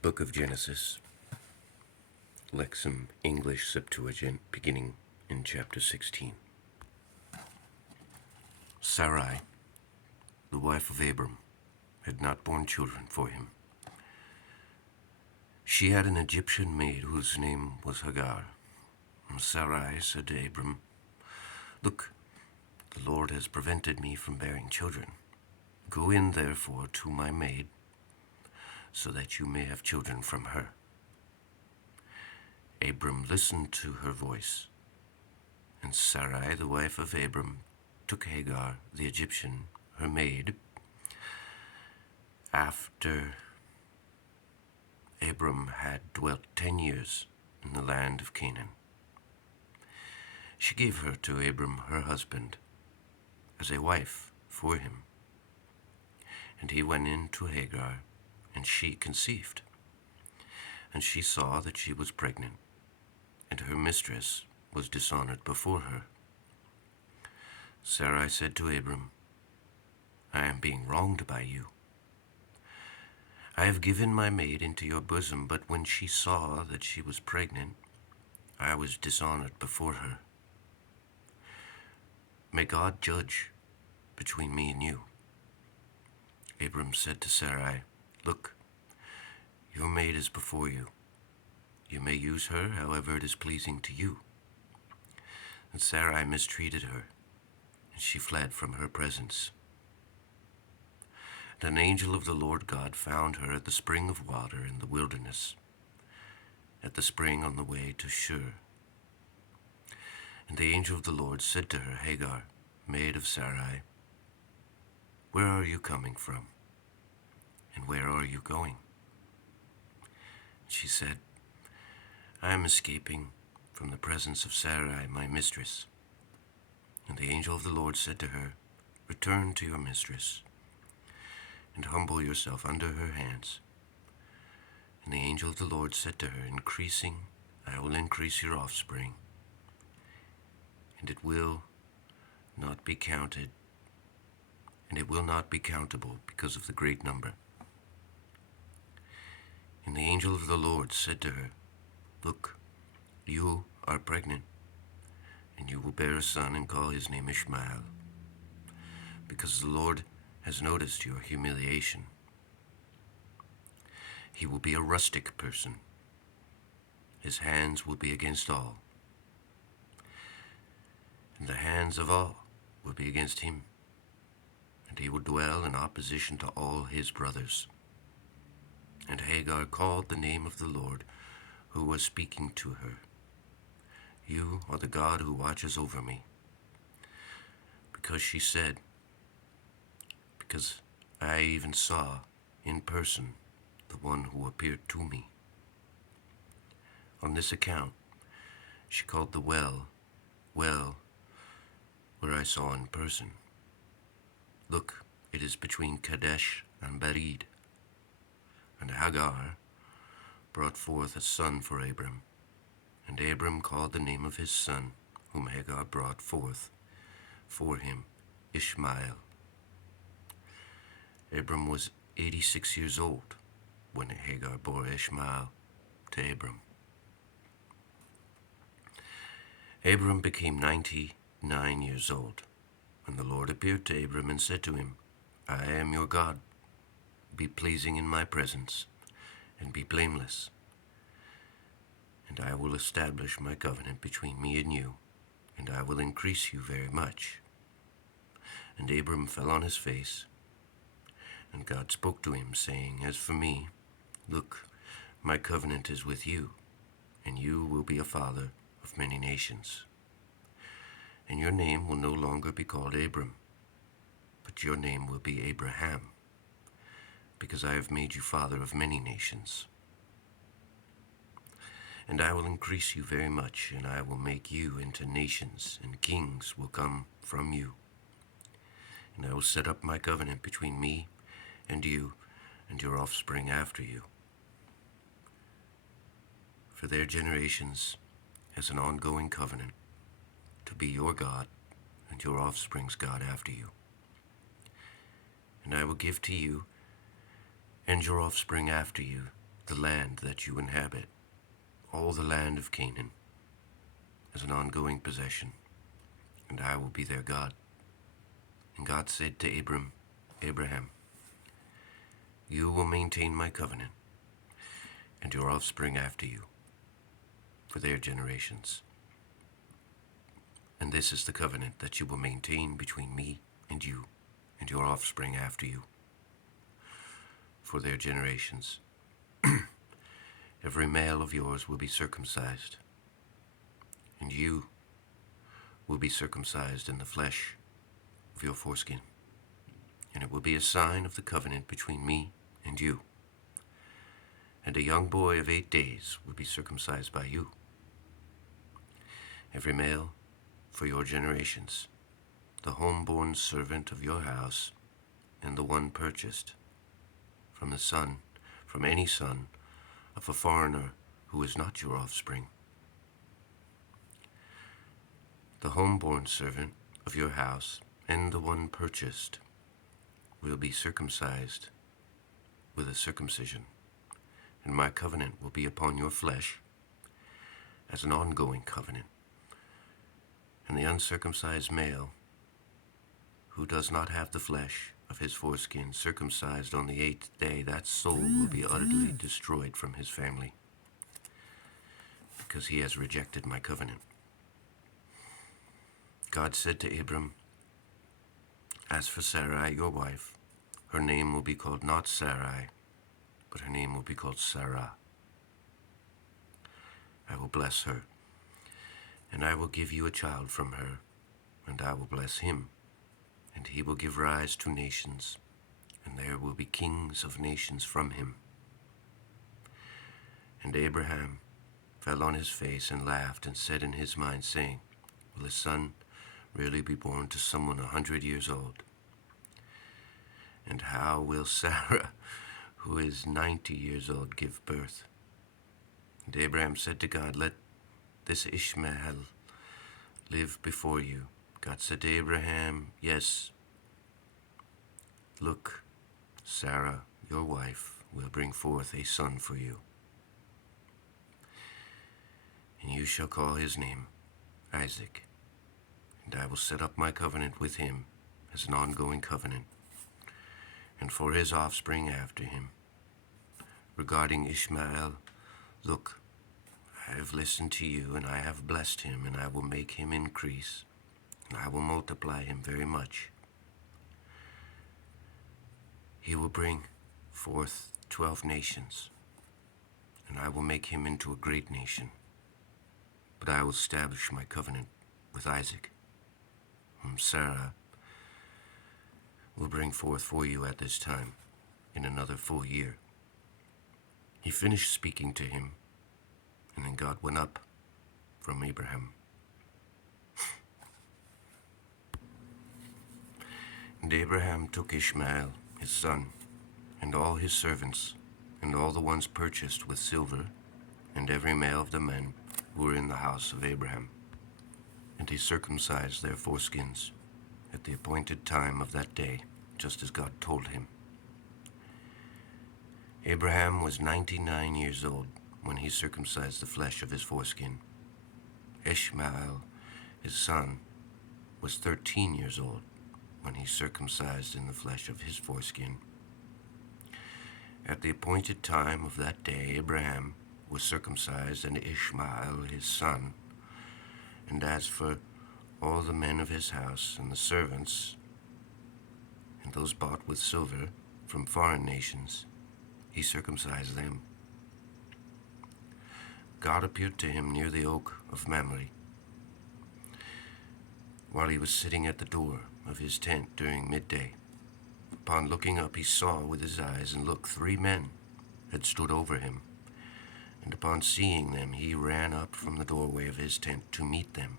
Book of Genesis, Lexham English Septuagint, beginning in chapter 16. Sarai, the wife of Abram, had not borne children for him. She had an Egyptian maid whose name was Hagar. And Sarai said to Abram, "Look, the Lord has prevented me from bearing children. Go in, therefore, to my maid, so that you may have children from her." Abram listened to her voice, and Sarai, the wife of Abram, took Hagar, the Egyptian, her maid, after Abram had dwelt 10 years in the land of Canaan. She gave her to Abram, her husband, as a wife for him. And he went in to Hagar, and she conceived. And she saw that she was pregnant, and her mistress was dishonored before her. Sarai said to Abram, "I am being wronged by you. I have given my maid into your bosom, but when she saw that she was pregnant, I was dishonored before her. May God judge between me and you." Abram said to Sarai, "Look, your maid is before you. You may use her however it is pleasing to you." And Sarai mistreated her, and she fled from her presence. And an angel of the Lord God found her at the spring of water in the wilderness, at the spring on the way to Shur. And the angel of the Lord said to her, "Hagar, maid of Sarai, where are you coming from, and where are you going?" She said, "I am escaping from the presence of Sarai, my mistress." And the angel of the Lord said to her, "Return to your mistress, and humble yourself under her hands." And the angel of the Lord said to her, I will increase your offspring, and it will not be counted, and it will not be countable because of the great number." And the angel of the Lord said to her, "Look, you are pregnant, and you will bear a son and call his name Ishmael, because the Lord has noticed your humiliation. He will be a rustic person. His hands will be against all, and the hands of all will be against him, and he will dwell in opposition to all his brothers." And Hagar called the name of the Lord who was speaking to her, "You are the God who watches over me." Because she said, "Because I even saw in person the one who appeared to me." On this account, she called the well, where I saw in person. Look, it is between Kadesh and Bered. And Hagar brought forth a son for Abram, and Abram called the name of his son, whom Hagar brought forth for him, Ishmael. Abram was 86 years old when Hagar bore Ishmael to Abram. Abram became 99 years old, and the Lord appeared to Abram and said to him, "I am your God. Be pleasing in my presence, and be blameless. And I will establish my covenant between me and you, and I will increase you very much." And Abram fell on his face, and God spoke to him, saying, "As for me, look, my covenant is with you, and you will be a father of many nations. And your name will no longer be called Abram, but your name will be Abraham, because I have made you father of many nations. And I will increase you very much, and I will make you into nations, and kings will come from you. And I will set up my covenant between me and you and your offspring after you, for their generations as an ongoing covenant, to be your God and your offspring's God after you. And I will give to you and your offspring after you the land that you inhabit, all the land of Canaan, as an ongoing possession, and I will be their God. And God said to Abraham, you will maintain my covenant, and your offspring after you, for their generations. And this is the covenant that you will maintain between me and you, and your offspring after you, for their generations. Every male of yours will be circumcised, and you will be circumcised in the flesh of your foreskin, and it will be a sign of the covenant between me and you. And a young boy of 8 days will be circumcised by you. Every male for your generations, the homeborn servant of your house, and the one purchased from any son of a foreigner who is not your offspring. The homeborn servant of your house and the one purchased will be circumcised with a circumcision, and my covenant will be upon your flesh as an ongoing covenant. And the uncircumcised male who does not have the flesh of his foreskin circumcised on the 8th day, that soul will be utterly destroyed from his family, because he has rejected my covenant. God said to Abram, as for Sarai, your wife, her name will be called not Sarai, but her name will be called Sarah. I will bless her, and I will give you a child from her, and I will bless him, and he will give rise to nations, and there will be kings of nations from him. And Abraham fell on his face and laughed, and said in his mind, saying, will a son really be born to someone 100 years old? And how will Sarah, who is 90 years old, give birth? And Abraham said to God, let this Ishmael live before you. God said to Abraham, yes, look, Sarah, your wife, will bring forth a son for you, and you shall call his name Isaac, and I will set up my covenant with him as an ongoing covenant, and for his offspring after him. Regarding Ishmael, look, I have listened to you, and I have blessed him, and I will make him increase, and I will multiply him very much. He will bring forth 12 nations, and I will make him into a great nation. But I will establish my covenant with Isaac, whom Sarah will bring forth for you at this time in another full year. He finished speaking to him, and then God went up from Abraham. And Abraham took Ishmael, his son, and all his servants, and all the ones purchased with silver, and every male of the men who were in the house of Abraham. And he circumcised their foreskins at the appointed time of that day, just as God told him. Abraham was 99 years old when he circumcised the flesh of his foreskin. Ishmael, his son, was 13 years old when he circumcised in the flesh of his foreskin. At the appointed time of that day, Abraham was circumcised, and Ishmael his son. And as for all the men of his house, and the servants, and those bought with silver from foreign nations, he circumcised them. God appeared to him near the oak of Mamre, while he was sitting at the door of his tent during midday. Upon looking up, he saw with his eyes, and look, 3 men had stood over him. And upon seeing them, he ran up from the doorway of his tent to meet them.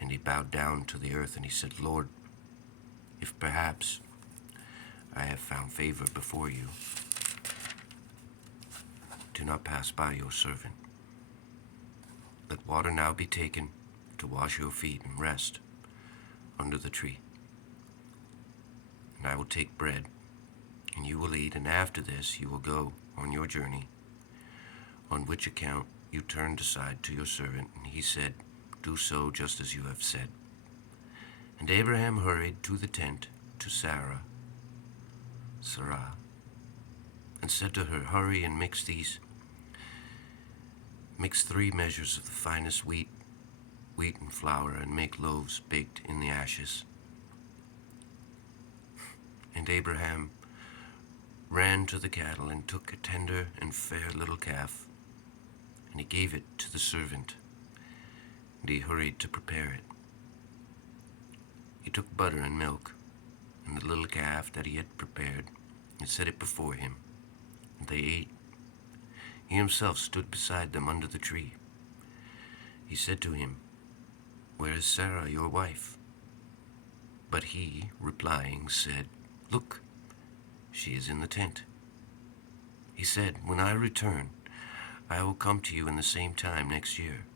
And he bowed down to the earth, and he said, Lord, if perhaps I have found favor before you, do not pass by your servant. Let water now be taken to wash your feet and rest under the tree. And I will take bread, and you will eat, and after this you will go on your journey on which account you turned aside to your servant. And he said, do so just as you have said. And Abraham hurried to the tent to Sarah, and said to her, hurry and mix 3 measures of the finest wheat and flour, and make loaves baked in the ashes. And Abraham ran to the cattle and took a tender and fair little calf, and he gave it to the servant, and he hurried to prepare it. He took butter and milk and the little calf that he had prepared and set it before him, and they ate. He himself stood beside them under the tree. He said to him, where is Sarah, your wife? But he, replying, said, look, she is in the tent. He said, when I return, I will come to you in the same time next year,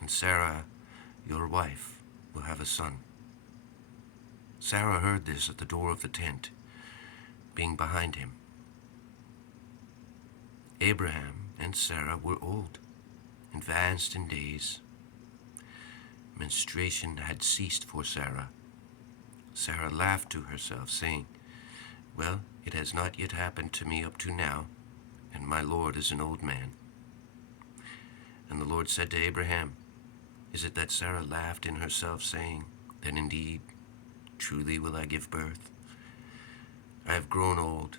and Sarah, your wife, will have a son. Sarah heard this at the door of the tent, being behind him. Abraham and Sarah were old, advanced in days. Menstruation had ceased for Sarah. Sarah laughed to herself, saying, well, it has not yet happened to me up to now, and my Lord is an old man. And the Lord said to Abraham, is it that Sarah laughed in herself, saying, then indeed, truly will I give birth? I have grown old.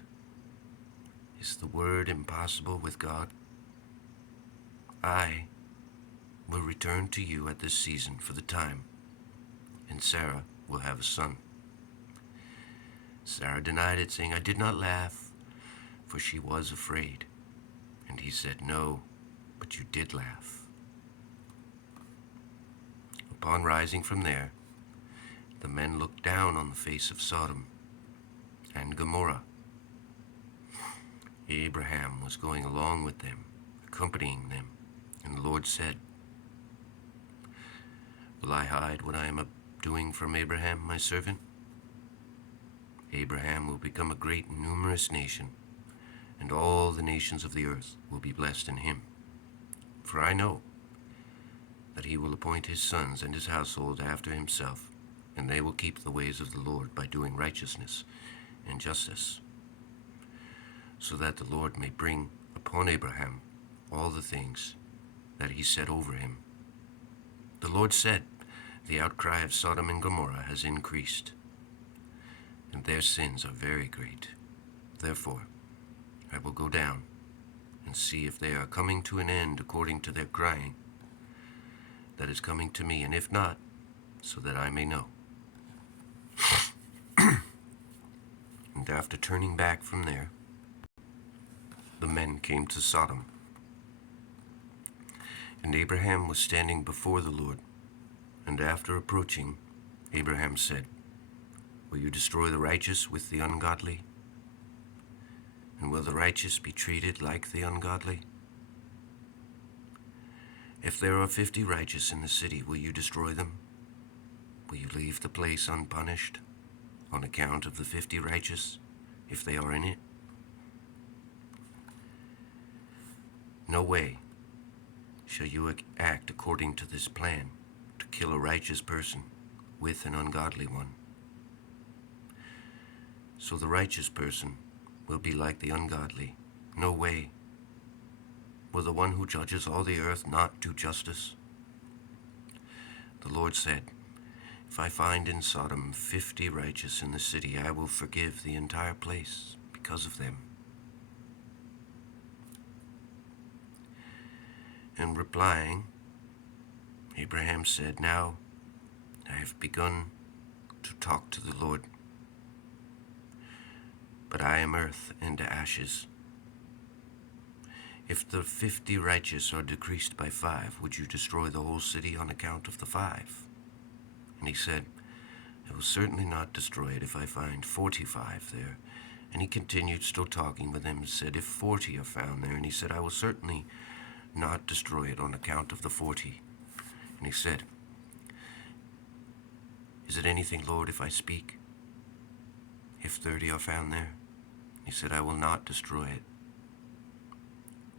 Is the word impossible with God? I will return to you at this season for the time, and Sarah will have a son. Sarah denied it, saying, I did not laugh, for she was afraid. And he said, no, but you did laugh. Upon rising from there, the men looked down on the face of Sodom and Gomorrah. Abraham was going along with them, accompanying them, and the Lord said, will I hide what I am doing from Abraham, my servant? Abraham will become a great and numerous nation, and all the nations of the earth will be blessed in him. For I know that he will appoint his sons and his household after himself, and they will keep the ways of the Lord by doing righteousness and justice, so that the Lord may bring upon Abraham all the things that he set over him. The Lord said, the outcry of Sodom and Gomorrah has increased, and their sins are very great. Therefore, I will go down and see if they are coming to an end according to their crying that is coming to me, and if not, so that I may know. And after turning back from there, the men came to Sodom. And Abraham was standing before the Lord, and after approaching, Abraham said, will you destroy the righteous with the ungodly? And will the righteous be treated like the ungodly? If there are 50 righteous in the city, will you destroy them? Will you leave the place unpunished on account of the 50 righteous, if they are in it? No way shall you act according to this plan, to kill a righteous person with an ungodly one. So the righteous person will be like the ungodly. No way. Will the one who judges all the earth not do justice? The Lord said, if I find in Sodom 50 righteous in the city, I will forgive the entire place because of them. And replying, Abraham said, now I have begun to talk to the Lord, but I am earth and ashes. If the 50 righteous are decreased by 5, would you destroy the whole city on account of the 5? And he said, I will certainly not destroy it if I find 45 there. And he continued still talking with them and said, if 40 are found there. And he said, I will certainly not destroy it on account of the 40. And he said, is it anything, Lord, if I speak? If 30 are found there? He said, I will not destroy it.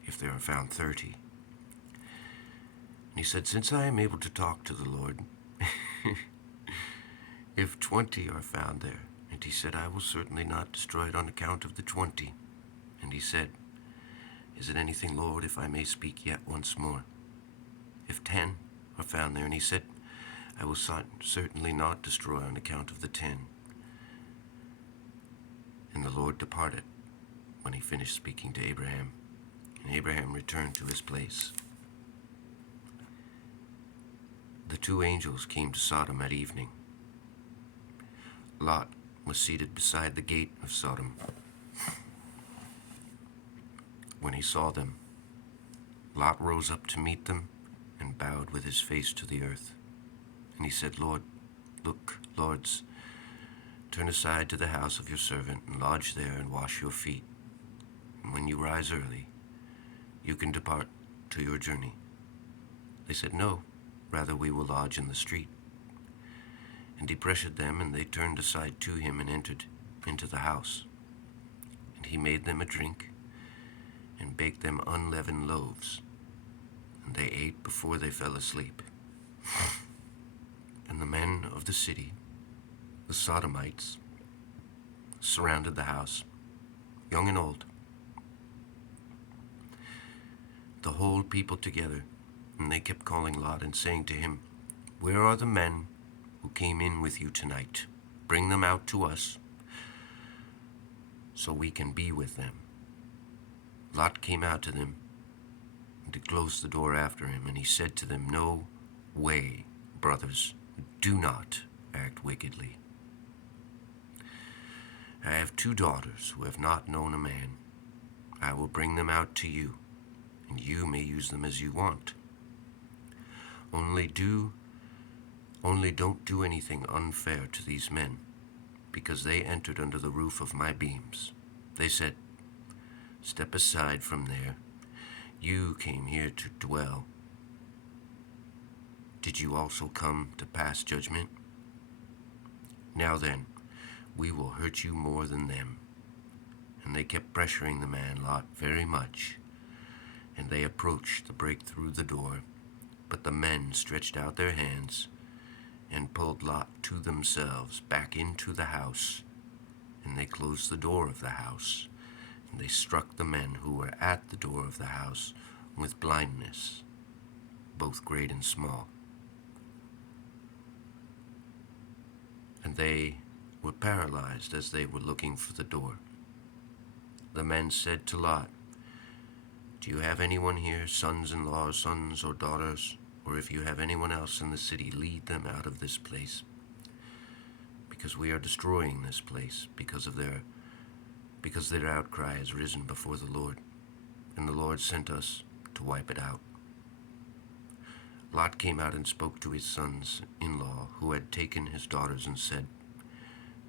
If if there are found 30. And he said, since I am able to talk to the Lord, if 20 are found there. And he said, I will certainly not destroy it on account of the 20. And he said, is it anything, Lord, if I may speak yet once more? If 10 are found there. And he said, I will certainly not destroy on account of the 10. And the Lord departed when he finished speaking to Abraham. And Abraham returned to his place. The two angels came to Sodom at evening. Lot was seated beside the gate of Sodom. When he saw them, Lot rose up to meet them and bowed with his face to the earth. And he said, Lords, turn aside to the house of your servant and lodge there and wash your feet. And when you rise early, you can depart to your journey. They said, no, rather we will lodge in the street. And he pressured them, and they turned aside to him and entered into the house. And he made them a drink and baked them unleavened loaves. And they ate before they fell asleep. And the men of the city, the Sodomites, surrounded the house, young and old, the whole people together. And they kept calling Lot and saying to him, where are the men who came in with you tonight? Bring them out to us, so we can be with them. Lot came out to them, and he closed the door after him, and he said to them, no way, brothers, do not act wickedly. I have 2 daughters who have not known a man. I will bring them out to you, and you may use them as you want. Only don't do anything unfair to these men, because they entered under the roof of my beams. They said, step aside from there. You came here to dwell. Did you also come to pass judgment? Now then, we will hurt you more than them. And they kept pressuring the man Lot very much, and they approached to break through the door. But the men stretched out their hands and pulled Lot to themselves back into the house, and they closed the door of the house, and they struck the men who were at the door of the house with blindness, both great and small. And they were paralyzed as they were looking for the door. The men said to Lot, do you have anyone here, sons-in-law, sons or daughters? Or if you have anyone else in the city, lead them out of this place. Because we are destroying this place, because their outcry has risen before the Lord, and the Lord sent us to wipe it out. Lot came out and spoke to his sons-in-law, who had taken his daughters, and said,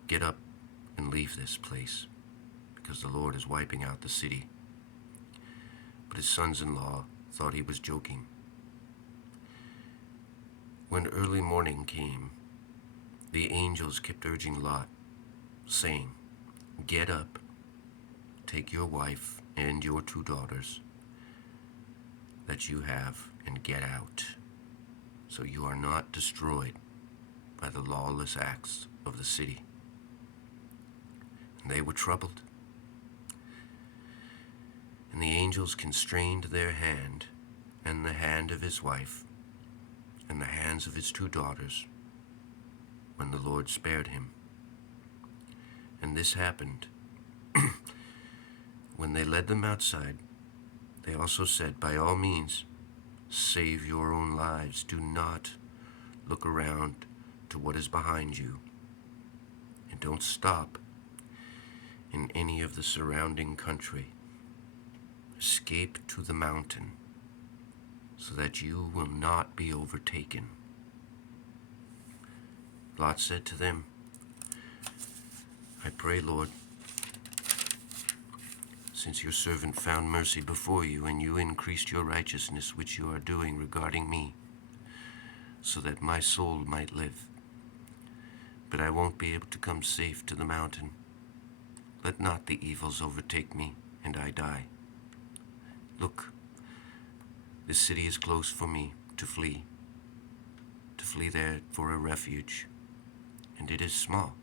get up and leave this place, because the Lord is wiping out the city. But his sons-in-law thought he was joking. When early morning came, the angels kept urging Lot, saying, get up, take your wife and your 2 daughters that you have, and get out, so you are not destroyed by the lawless acts of the city. And they were troubled. And the angels constrained their hand and the hand of his wife and the hands of his 2 daughters when the Lord spared him. And this happened when they led them outside. They also said, by all means, save your own lives. Do not look around to what is behind you, and don't stop in any of the surrounding country. Escape to the mountain, so that you will not be overtaken. Lot said to them, I pray, Lord, since your servant found mercy before you, and you increased your righteousness, which you are doing regarding me, so that my soul might live. But I won't be able to come safe to the mountain. Let not the evils overtake me, and I die. Look, this city is close for me to flee there for a refuge, and it is small.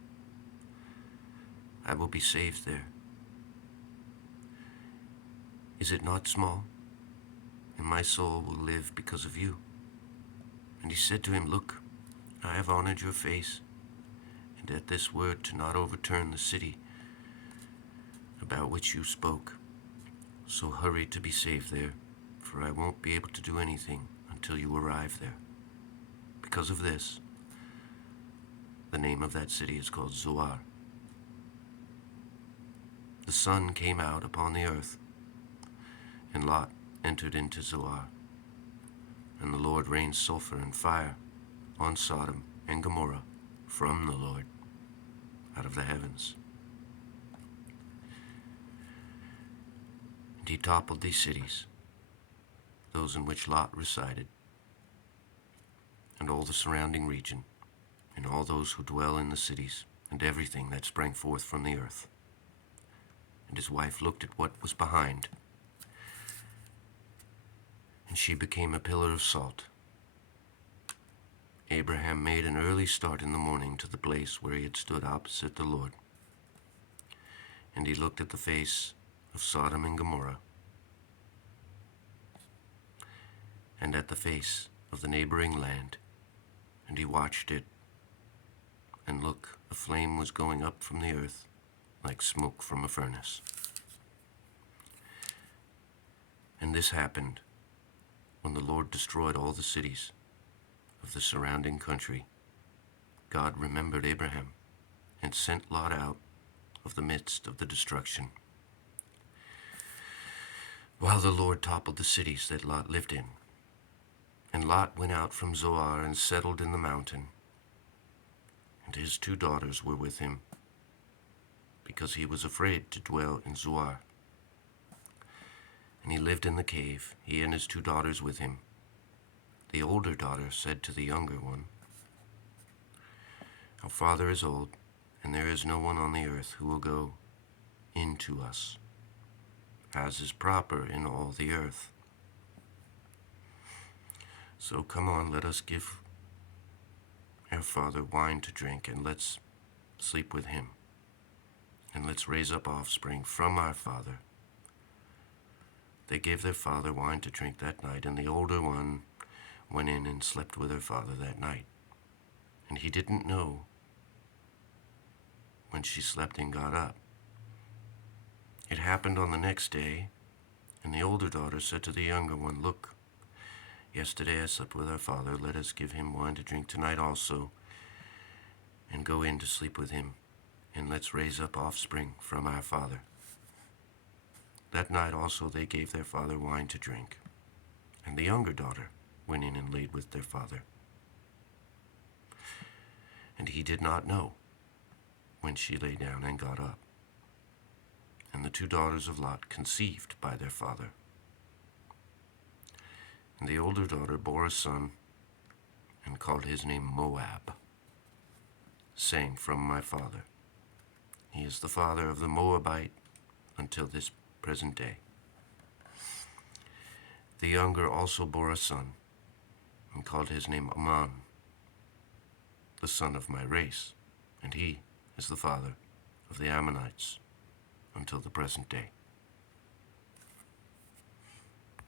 I will be saved there. Is it not small? And my soul will live because of you. And he said to him, Look, I have honored your face, and at this word to not overturn the city about which you spoke. So hurry to be saved there, for I won't be able to do anything until you arrive there. Because of this, the name of that city is called Zoar. The sun came out upon the earth, and Lot entered into Zoar. And the Lord rained sulfur and fire on Sodom and Gomorrah from the Lord out of the heavens. And he toppled these cities, those in which Lot resided, and all the surrounding region, and all those who dwell in the cities, and everything that sprang forth from the earth. And his wife looked at what was behind, and she became a pillar of salt. Abraham made an early start in the morning to the place where he had stood opposite the Lord. And he looked at the face of Sodom and Gomorrah, and at the face of the neighboring land, and he watched it. And look, a flame was going up from the earth like smoke from a furnace. And this happened when the Lord destroyed all the cities of the surrounding country. God remembered Abraham and sent Lot out of the midst of the destruction, while the Lord toppled the cities that Lot lived in. And Lot went out from Zoar and settled in the mountain, and his 2 daughters were with him, because he was afraid to dwell in Zoar. And he lived in the cave, he and his 2 daughters with him. The older daughter said to the younger one, Our father is old, and there is no one on the earth who will go in to us, as is proper in all the earth. So come on, let us give our father wine to drink, and let's sleep with him, and let's raise up offspring from our father. They gave their father wine to drink that night, and the older one went in and slept with her father that night. And he didn't know when she slept and got up. It happened on the next day, and the older daughter said to the younger one, Look, yesterday I slept with our father. Let us give him wine to drink tonight also, and go in to sleep with him, and let's raise up offspring from our father. That night also they gave their father wine to drink, and the younger daughter went in and laid with their father. And he did not know when she lay down and got up. And the 2 daughters of Lot conceived by their father. And the older daughter bore a son, and called his name Moab, saying, From my father. He is the father of the Moabite until this present day. The younger also bore a son, and called his name Ammon, the son of my race, and he is the father of the Ammonites until the present day.